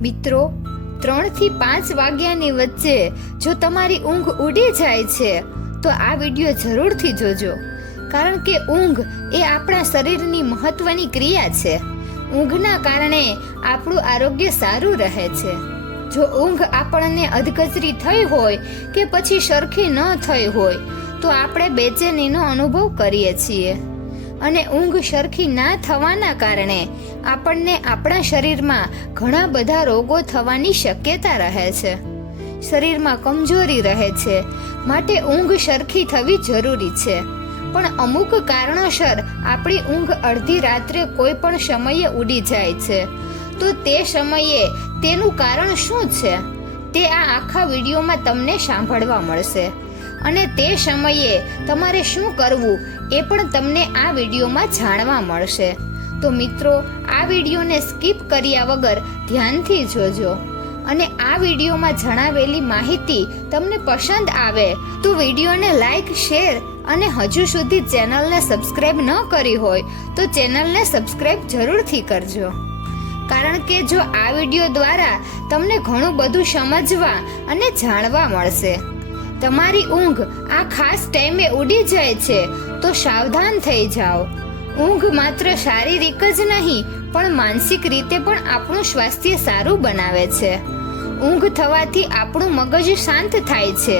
મિત્રો, 3 થી 5 વાગ્યાની વચ્ચે જો તમારી ઊંઘ ઉડી જાય છે તો આ વિડીયો જરૂરથી જોજો, કારણ કે ઊંઘ એ આપણા શરીરની મહત્વની ક્રિયા છે. ઊંઘના કારણે આપણું આરોગ્ય સારું રહે છે. જો ઊંઘ આપણને અધકચરી થઈ હોય કે પછી સરખી ન થઈ હોય તો આપણે બેચેનીનો અનુભવ કરીએ છીએ, અને ઊંઘ સરખી ના થવાના કારણે આપણને આપણા શરીરમાં ઘણા બધા રોગો થવાની શક્યતા રહે છે. શરીરમાં કમજોરી રહે છે, માટે ઊંઘ સરખી થવી જરૂરી છે. પણ અમુક કારણોસર આપણી ઊંઘ અડધી રાત્રે કોઈ પણ સમયે ઉડી જાય છે, તો તે સમયે તેનું કારણ શું છે તે આ આખા વિડીયોમાં તમને સાંભળવા મળશે, અને તે સમયે તમારે શું કરવું એ પણ તમને આ વિડીયોમાં જાણવા મળશે. તો મિત્રો, આ વિડીયોને સ્કીપ કર્યા વગર ધ્યાનથી જોજો, અને આ વિડીયોમાં જણાવેલી માહિતી તમને પસંદ આવે તો વિડીયોને લાઈક, શેર અને હજુ સુધી ચેનલને સબસ્ક્રાઇબ ન કરી હોય તો ચેનલને સબસ્ક્રાઇબ જરૂરથી કરજો, કારણ કે જો આ વિડીયો દ્વારા તમને ઘણું બધું સમજવા અને જાણવા મળશે. તમારી ઊંઘ આ ખાસ ટાઈમે ઉડી જાય છે તો સાવધાન થઈ જાઓ. ઊંઘ માત્ર શારીરિક જ નહીં પણ માનસિક રીતે પણ આપણું સ્વાસ્થ્ય સારું બનાવે છે. ઊંઘ થવાથી આપણું મગજ શાંત થાય છે,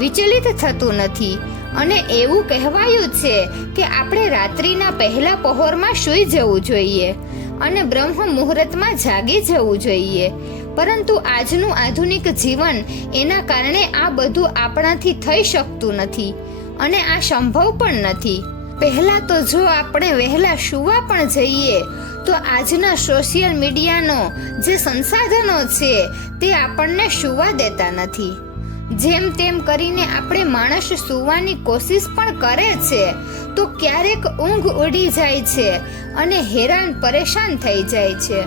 વિચલિત થતું નથી, અને એવું કહેવાયું છે કે આપણે રાત્રિના પહેલા પહોરમાં સૂઈ જવું જોઈએ અને બ્રહ્મ મુહૂર્તમાં જાગી જવું જોઈએ. પરંતુ આજનું આધુનિક જીવન એના કારણે આ બધું આપણાથી થઈ શકતું નથી, અને આ સંભવ પણ નથી. પહેલા તો જો આપણે વહેલા સૂવા પણ જઈએ તો આજના સોશિયલ મીડિયાનો જે સંસાધનો છે તે આપણને સૂવા દેતા નથી. જેમ તેમ કરીને આપણે માણસ સૂવાની કોશિશ પણ કરે છે તો ક્યારેક ઊંઘ ઉડી જાય છે અને હેરાન પરેશાન થઈ જાય છે,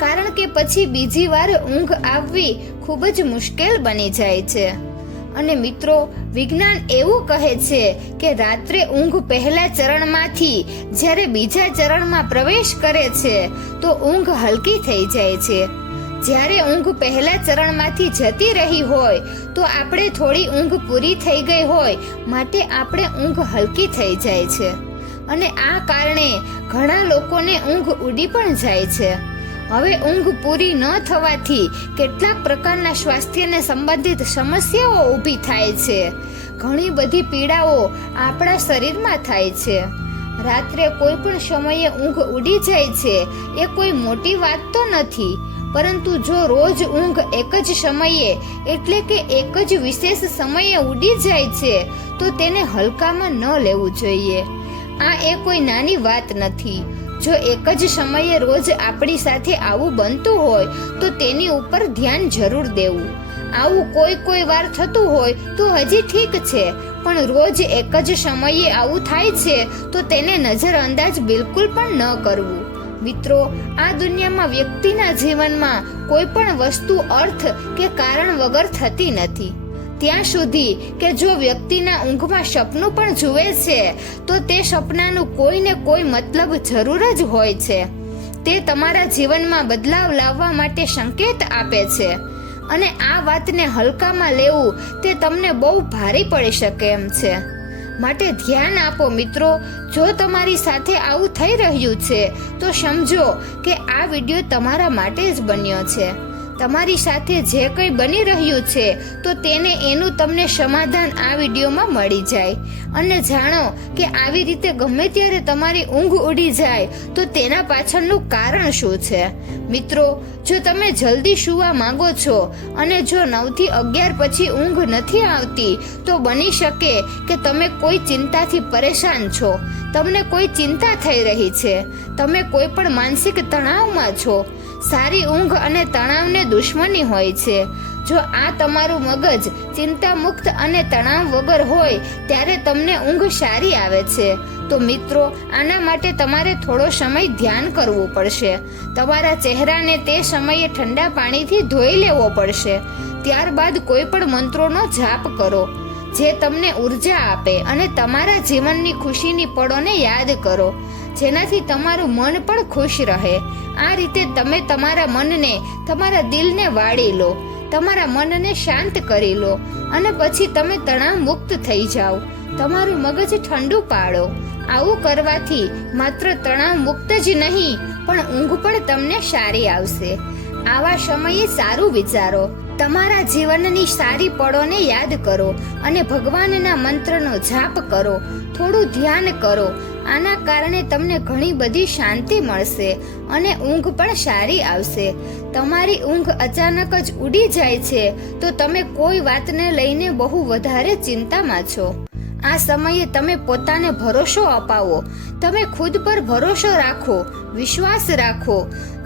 કારણ કે પછી બીજી વાર ઊંઘ આવવી ખૂબ જ મુશ્કેલ બની જાય છે. અને મિત્રો, વિજ્ઞાન એવું કહે છે કે રાત્રે ઊંઘ પહેલા ચરણમાંથી જ્યારે બીજા ચરણમાં પ્રવેશ કરે છે તો ઊંઘ હલકી થઈ જાય છે. જ્યારે ઊંઘ પહેલા ચરણમાંથી જતી રહી હોય તો આપણે થોડી ઊંઘ પૂરી થઈ ગઈ હોય, માટે આપણે ઊંઘ હલકી થઈ જાય છે, અને આ કારણે ઘણા લોકોને ઊંઘ ઉડી પણ જાય છે. હવે ઊંઘ પૂરી ન થવાથી કેટલાક પ્રકારના સ્વાસ્થ્યને સંબંધિત સમસ્યાઓ ઊભી થાય છે. ઘણી બધી પીડાઓ આપણા શરીરમાં થાય છે. રાત્રે કોઈ પણ સમયે ઊંઘ ઉડી જાય છે એ કોઈ મોટી વાત તો નથી, પરંતુ જો રોજ ઊંઘ એક જ સમયે એટલે કે એક જ વિશેષ સમયે ઉડી જાય છે તો તેને હલકામાં ન લેવું જોઈએ. આ એ કોઈ નાની વાત નથી. જો એક જ સમયે રોજ આપણી સાથે આવું બનતું હોય તો તેની ઉપર ધ્યાન જરૂર દેવું. આવું કોઈ વાર થતું હોય તો હજી ઠીક છે, પણ રોજ એક જ સમયે આવું થાય છે તો તેને નજરઅંદાજ બિલકુલ પણ ન કરવું. મિત્રો, આ દુનિયામાં વ્યક્તિના જીવનમાં કોઈ પણ વસ્તુ અર્થ કે કારણ વગર થતી નથી. ત્યાં સુધી કે જો વ્યક્તિના ઊંઘમાં સપનું પણ જુએ છે તો તે સપનાનું કોઈને કોઈ મતલબ જરૂર જ હોય છે. તે તમારા જીવનમાં બદલાવ લાવવા માટે સંકેત આપે છે, અને આ વાતને હલકામાં લેવું તે તમને બહુ ભારે પડી શકે એમ છે. માટે ધ્યાન આપો મિત્રો. જો તમારી સાથે આવું થઈ રહ્યું છે તો સમજો કે આ વિડીયો તમારા માટે જ બન્યો છે. તમારી સાથે જે કંઈ બની રહ્યું છે તો એનું તમને સમાધાન આ વિડીયોમાં મળી જાય, અને જાણો કે આવી રીતે ગમે ત્યારે તમારી ઊંઘ ઉડી જાય તો તેના પાછળનું કારણ શું છે. મિત્રો, જો તમે જલ્દી સૂવા માંગો છો અને જો 9 થી 11 પછી ઊંઘ નથી આવતી તો બની શકે કે તમે કોઈ ચિંતાથી પરેશાન છો, તમને કોઈ ચિંતા થઈ રહી છે, તમે કોઈ પણ માનસિક તણાવમાં છો. સારી ઊંઘ અને તણાવને દુશ્મની હોય છે. જો આ તમારું મગજ ચિંતા મુક્ત અને તણાવ વગર હોય ત્યારે તમને ઊંઘ સારી આવે છે. તો મિત્રો, આના માટે તમારે થોડો સમય ધ્યાન કરવું પડશે. તમારા ચહેરાને તે સમયે ઠંડા પાણીથી ધોઈ લેવો પડશે. ત્યારબાદ કોઈ પણ મંત્રોનો જાપ કરો જે તમને ઉર્જા આપે, અને તમારા જીવનની ખુશીની પળોને યાદ કરો જેનાથી તમારું મન પણ ખુશ રહે આ રીતે તમે તમારા મનને, તમારા દિલને વાળી લો, તમારા મનને શાંત કરી લો અને પછી તમે તણાવ મુક્ત થઈ જાઓ. તમારું મગજ ઠંડુ પાડો. આવું કરવાથી માત્ર તણાવ મુક્ત જ નહીં પણ ઊંઘ પણ તમને સારી આવશે. આવા સમયે સારું વિચારો, તમારા જીવનની સારી પળોને યાદ કરો અને ભગવાનના મંત્રનો જાપ કરો, થોડું ધ્યાન કરો. આના કારણે તમને ઘણી બધી શાંતિ મળશે અને ઊંઘ પણ સારી આવશે. તમારી ઊંઘ અચાનક જ ઉડી જાય છે તો તમે કોઈ વાતને લઈને બહુ વધારે ચિંતામાં છો. આ સમયે તમે પોતાને ભરોસો અપાવો. તમે ખુદ પર ભરોસો રાખો, વિશ્વાસ રાખો.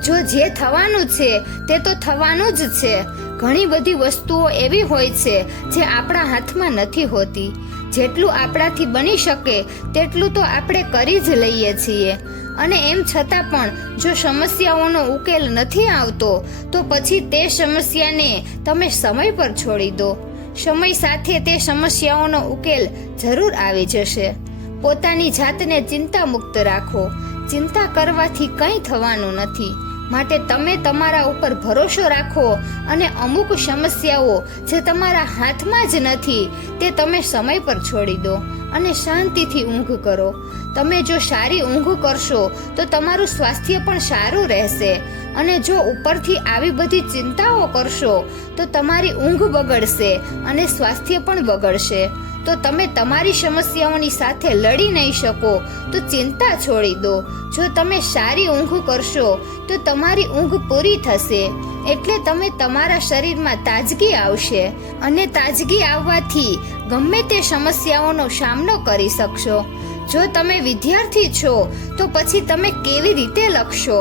જો જે થવાનું છે તે તો થવાનું જ છે. ઘણી બધી વસ્તુઓ એવી હોય છે જે આપણા હાથમાં નથી હોતી. જેટલું આપણાથી બની શકે તેટલું તો આપણે કરી જ લઈએ છીએ. અને એમ છતાં પણ જો સમસ્યાઓનો ઉકેલ નથી આવતો તો પછી તે સમસ્યાને તમે સમય પર છોડી દો. સમય સાથે તે સમસ્યાઓનો ઉકેલ જરૂર આવી જશે. પોતાની જાતને ચિંતા મુક્ત રાખો. ચિંતા કરવાથી કંઈ થવાનું નથી. માટે તમે તમારા ઉપર ભરોસો રાખો અને અમુક સમસ્યાઓ જે તમારા હાથમાં જ નથી તે તમે સમય પર છોડી દો અને શાંતિથી ઊંઘ કરો. તમે જો સારી ઊંઘ કરશો તો તમારું સ્વાસ્થ્ય પણ સારું રહેશે. અને જો ઉપરથી આવી બધી ચિંતાઓ કરશો તો તમારી ઊંઘ બગડશે અને સ્વાસ્થ્ય પણ બગડશે. તો તમે તમારી સમસ્યાઓની સાથે લડી નહીં શકો તો ચિંતા છોડી દો. જો તમે સારી ઊંઘ કરશો તો તમારી ઊંઘ પૂરી થશે એટલે તમે તમારા શરીરમાં તાજગી આવશે અને તાજગી આવવાથી ગમે તે સમસ્યાઓનો સામનો કરી શકશો. જો તમે વિદ્યાર્થી છો તો પછી તમે કેવી રીતે લખશો?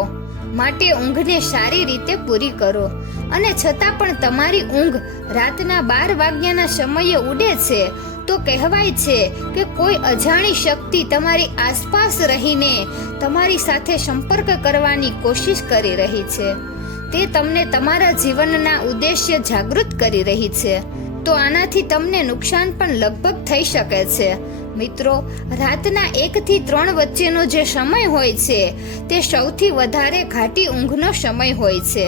માટે ઊંઘને સારી રીતે પૂરી કરો. અને છતાં પણ તમારી ઊંઘ રાતના 12 વાગ્યાના સમયે ઉડે છે તો કહેવાય છે કે કોઈ અજાણી શક્તિ તમારી આસપાસ રહીને તમારી સાથે સંપર્ક કરવાની કોશિશ કરી રહી છે. તે તમને તમારા જીવનના ઉદ્દેશ્ય જાગૃત કરી રહી છે. તો આનાથી તમને નુકસાન પણ લગભગ થઈ શકે છે. મિત્રો, રાતના 1 થી 3 વચ્ચેનો જે સમય હોય છે તે સૌથી વધારે ઘાટી ઊંઘનો સમય હોય છે.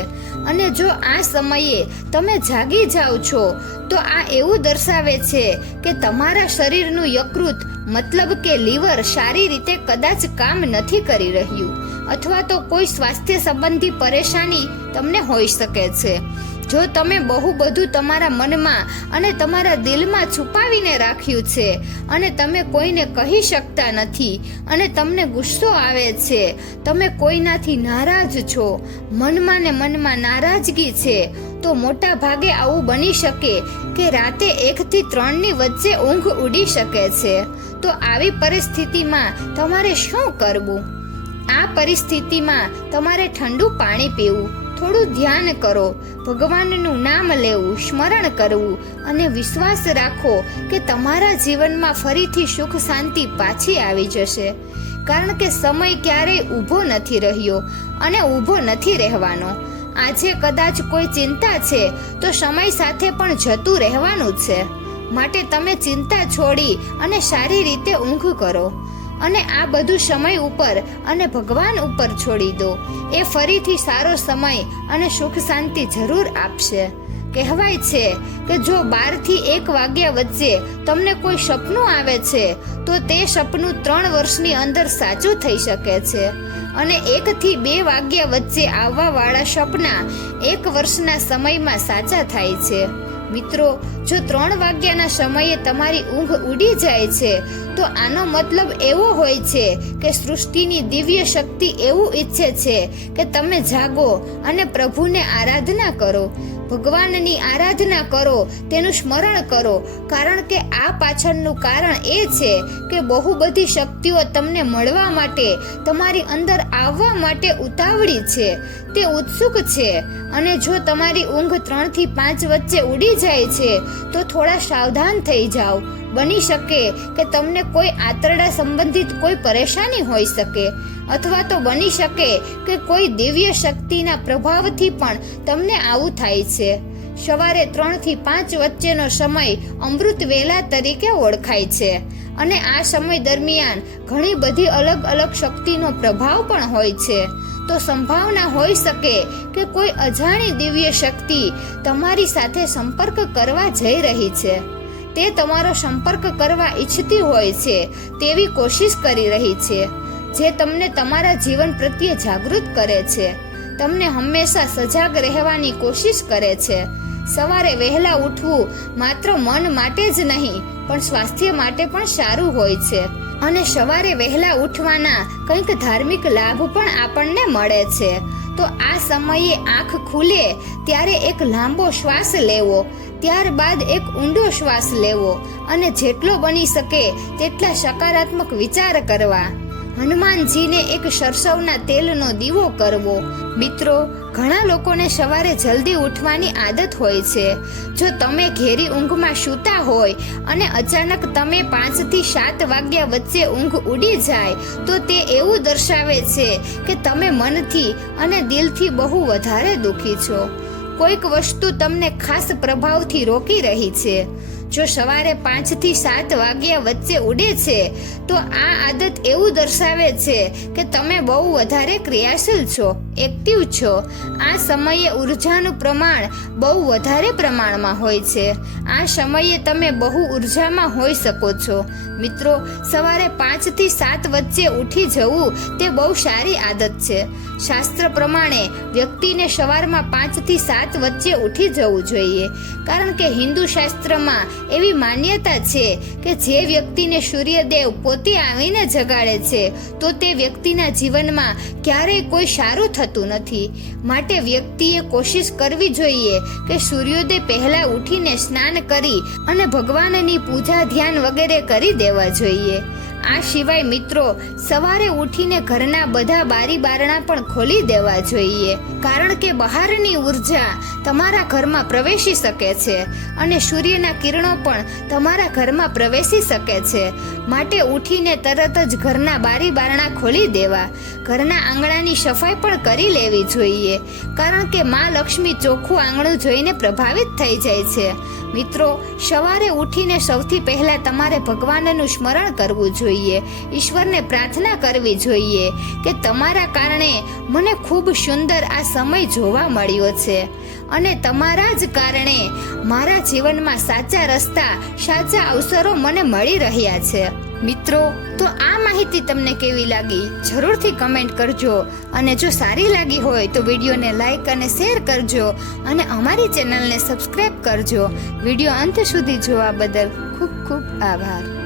અને જો આ સમયે તમે જાગી જાઓ છો તો આ એવું દર્શાવે છે કે તમારા શરીરનું યકૃત મતલબ કે લીવર સારી રીતે કદાચ કામ નથી કરી રહ્યું અથવા તો કોઈ સ્વાસ્થ્ય સંબંધી પરેશાની તમને હોઈ શકે છે. જો તમે બહુ બધું તમારા મનમાં અને તમારા દિલમાં છુપાવીને રાખ્યું છે અને તમે કોઈને કહી શકતા નથી અને તમને ગુસ્સો આવે છે, તમે કોઈનાથી નારાજ છો, મનમાં ને મનમાં નારાજગી છે, તો મોટા ભાગે આવું બની શકે કે રાતે 1 થી 3 ની વચ્ચે ઊંઘ ઉડી શકે છે. તો આવી પરિસ્થિતિમાં તમારે શું કરવું? આ પરિસ્થિતિમાં તમારે ઠંડુ પાણી પીવું, થોડું ધ્યાન કરો, ભગવાનનું નામ લેવું, સ્મરણ કરવું અને વિશ્વાસ રાખો કે તમારા જીવનમાં ફરીથી સુખ શાંતિ પાછી આવી જશે. કારણ કે સમય ક્યારેય ઊભો નથી રહ્યો અને ઊભો નથી રહેવાનો. આજે કદાચ કોઈ ચિંતા છે તો સમય સાથે પણ જતું રહેવાનું છે. માટે તમે ચિંતા છોડી અને સારી રીતે ઊંઘ કરો અને આ બધું સમય ઉપર અને ભગવાન ઉપર છોડી દો. એ ફરીથી સારો સમય અને સુખ શાંતિ જરૂર આપશે. કહેવાય છે કે જો 12 થી 1 વાગ્યા વચ્ચે તમને કોઈ સપનું આવે છે તો તે સપનું 3 વર્ષની અંદર સાચું થઈ શકે છે અને 1 થી 2 વાગ્યા વચ્ચે આવવા વાળા સપના 1 વર્ષના સમયમાં સાચા થાય છે. મિત્રો, જો 3 વાગ્યાના સમયે તમારી ઊંઘ ઉડી જાય છે તો આનો મતલબ એવો હોય છે કે સૃષ્ટિની દિવ્ય શક્તિ એવું ઈચ્છે છે કે તમે જાગો અને પ્રભુને આરાધના કરો, ભગવાનની આરાધના કરો, તેનું સ્મરણ કરો. કારણ કે આ પાછળનું કારણ એ છે કે બહુ બધી શક્તિઓ તમને મળવા માટે, તમારી અંદર આવવા માટે ઉતાવળી છે, તે ઉત્સુક છે. અને જો તમારી ઊંઘ 3 થી 5 વચ્ચે ઉડી જાય છે તો થોડા સાવધાન થઈ જાઓ. બની શકે કે તમને કોઈ આંતરડા સંબંધિત કોઈ પરેશાની હોઈ શકે અથવા તો બની શકે કે કોઈ દિવ્ય શક્તિના પ્રભાવથી પણ તમને આવું થાય છે. સવારે 3 થી 5 વચ્ચેનો સમય અમૃત વેલા તરીકે ઓળખાય છે અને આ સમય દરમિયાન ઘણી બધી અલગ અલગ શક્તિનો પ્રભાવ પણ હોય છે. તો સંભાવના હોઈ શકે કે કોઈ અજાણી દિવ્ય શક્તિ તમારી સાથે સંપર્ક કરવા જઈ રહી છે. તે તમારો સંપર્ક કરવા ઈચ્છતી હોય છે, તેવી કોશિશ કરી રહી છે, જે તમને તમારા જીવન પ્રત્યે જાગૃત કરે છે, તમને હંમેશા સજાગ રહેવાની કોશિશ કરે છે. સવારે વહેલા ઉઠવું માત્ર મન માટે જ નહીં પણ સ્વાસ્થ્ય માટે પણ સારું હોય છે. અને સવારે વહેલા ઉઠવાના કંઈક ધાર્મિક લાભ પણ આપણને મળે છે. તો આ સમયે આંખ ખુલે ત્યારે એક લાંબો શ્વાસ લેવો, ત્યારબાદ એક ઊંડો શ્વાસ લેવો અને જેટલો બની શકે તેટલા સકારાત્મક વિચાર કરવા. હનુમાનજીને એક સરસવના તેલનો દીવો કરવો. મિત્રો, ઘણા લોકોને સવારે જલ્દી ઉઠવાની આદત હોય છે. જો તમે ઘેરી ઊંઘમાં સૂતા હોય અને અચાનક તમે 5 થી 7 વાગ્યા વચ્ચે ઊંઘ ઉડી જાય તો તે એવું દર્શાવે છે કે તમે મનથી અને દિલથી બહુ વધારે દુઃખી છો. કોઈક વસ્તુ તમને ખાસ પ્રભાવથી રોકી રહી છે. જો સવારે 5 થી 7 વાગ્યા વચ્ચે ઉડે છે તો આ આદત એવું દર્શાવે છે કે તમે બહુ વધારે ક્રિયાશીલ છો, એક્ટિવ છો. આ સમયે ઉર્જાનું પ્રમાણ બહુ વધારે પ્રમાણમાં હોય છે. આ સમયે તમે બહુ ઉર્જામાં હોઈ શકો છો. મિત્રો, સવારે 5 થી 7 વચ્ચે ઉઠી જવું તે બહુ સારી આદત છે. શાસ્ત્ર પ્રમાણે વ્યક્તિને સવારમાં 5 થી 7 વચ્ચે ઉઠી જવું જોઈએ, કારણ કે હિન્દુ શાસ્ત્રમાં એવી માન્યતા છે કે જે વ્યક્તિને સૂર્યદેવ પોતે આવીને જગાડે છે તો તે વ્યક્તિના જીવનમાં ક્યારેય કોઈ સારું થતું નથી. માટે વ્યક્તિએ કોશિશ કરવી જોઈએ કે સૂર્યોદય પહેલા ઉઠીને સ્નાન કરી અને ભગવાનની પૂજા ધ્યાન વગેરે કરી દેવા જોઈએ. આ સિવાય મિત્રો, સવારે ઉઠીને ઘરના બધા બારી બારણા પણ ખોલી દેવા જોઈએ, કારણ કે બહારની ઉર્જા તમારા ઘરમાં પ્રવેશી શકે છે અને સૂર્યના કિરણો પણ તમારા ઘરમાં પ્રવેશી શકે છે. માટે ઉઠીને તરત જ ઘરના બારી બારણા ખોલી દેવા. ઘરના આંગણાની સફાઈ પણ કરી લેવી જોઈએ, કારણ કે માં લક્ષ્મી ચોખ્ખું આંગણું જોઈને પ્રભાવિત થઈ જાય છે. મિત્રો, સવારે ઉઠીને સૌથી પહેલા તમારે ભગવાનનું સ્મરણ કરવું જોઈએ, ઈશ્વરને પ્રાર્થના કરવી જોઈએ કે તમારા કારણે મને ખૂબ સુંદર આ સમય જોવા મળ્યો છે અને તમારા જ કારણે મારા જીવનમાં સાચા રસ્તા, સાચા અવસરો મને મળી રહ્યા છે. મિત્રો, તો આ માહિતી તમને કેવી લાગી જરૂરથી કમેન્ટ કરજો અને જો સારી લાગી હોય તો વિડીયોને લાઈક અને શેર કરજો અને અમારી ચેનલને સબસ્ક્રાઇબ કરજો. વિડીયો અંત સુધી જોવા બદલ ખૂબ ખૂબ આભાર.